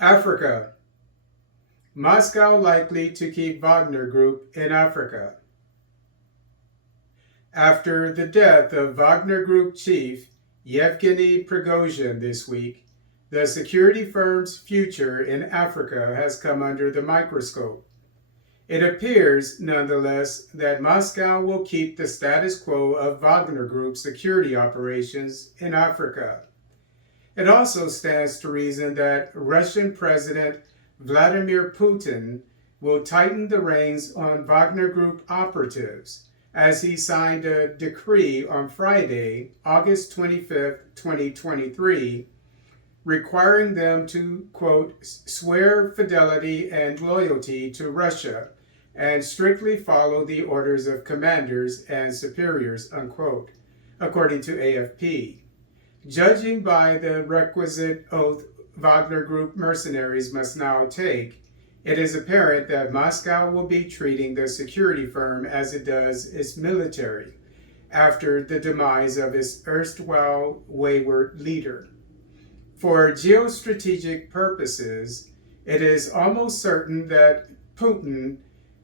Africa. Moscow likely to keep Wagner Group in Africa. After the death of Wagner Group chief Yevgeny Prigozhin this week, the security firm's future in Africa has come under the microscope. It appears, nonetheless, that Moscow will keep the status quo of Wagner Group security operations in Africa. It also stands to reason that Russian President Vladimir Putin will tighten the reins on Wagner Group operatives as he signed a decree on Friday, August 25, 2023, requiring them to, quote, swear fidelity and loyalty to Russia and strictly follow the orders of commanders and superiors, unquote, according to AFP. Judging by the requisite oath Wagner Group mercenaries must now take, it is apparent that Moscow will be treating the security firm as it does its military, after the demise of its erstwhile wayward leader. For geostrategic purposes, it is almost certain that Putin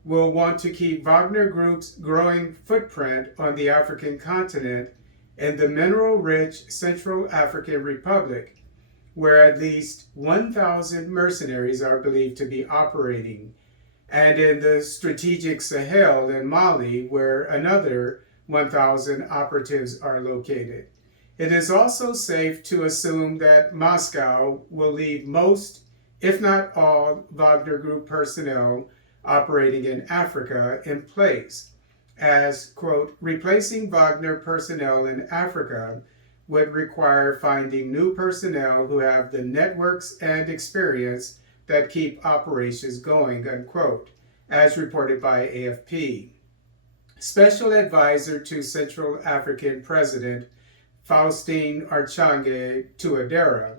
will want to keep Wagner Group's growing footprint on the African continent in the mineral-rich Central African Republic, where at least 1,000 mercenaries are believed to be operating, and in the strategic Sahel in Mali, where another 1,000 operatives are located. It is also safe to assume that Moscow will leave most, if not all, Wagner Group personnel operating in Africa in place, as, quote, replacing Wagner personnel in Africa would require finding new personnel who have the networks and experience that keep operations going, unquote, as reported by AFP. Special Advisor to Central African President Faustin Archange Touadera,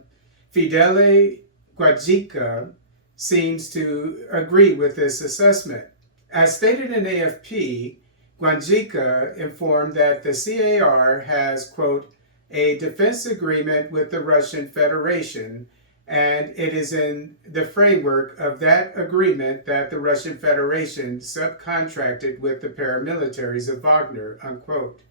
Fidele Gouandjika, seems to agree with this assessment. As stated in AFP, Gouandjika informed that the CAR has, quote, a defense agreement with the Russian Federation, and it is in the framework of that agreement that the Russian Federation subcontracted with the paramilitaries of Wagner, unquote.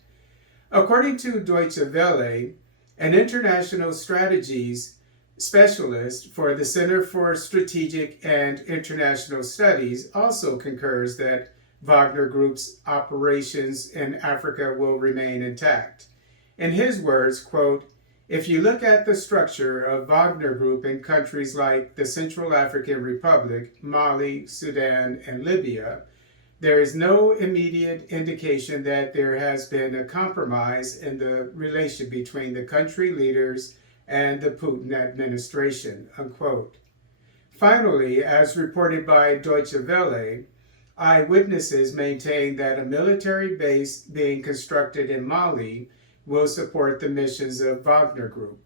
According to Deutsche Welle, an international strategies specialist for the Center for Strategic and International Studies also concurs that Wagner Group's operations in Africa will remain intact. In his words, quote, if you look at the structure of Wagner Group in countries like the Central African Republic, Mali, Sudan, and Libya, there is no immediate indication that there has been a compromise in the relation between the country leaders and the Putin administration, unquote. Finally, as reported by Deutsche Welle, eyewitnesses maintain that a military base being constructed in Mali will support the missions of Wagner Group.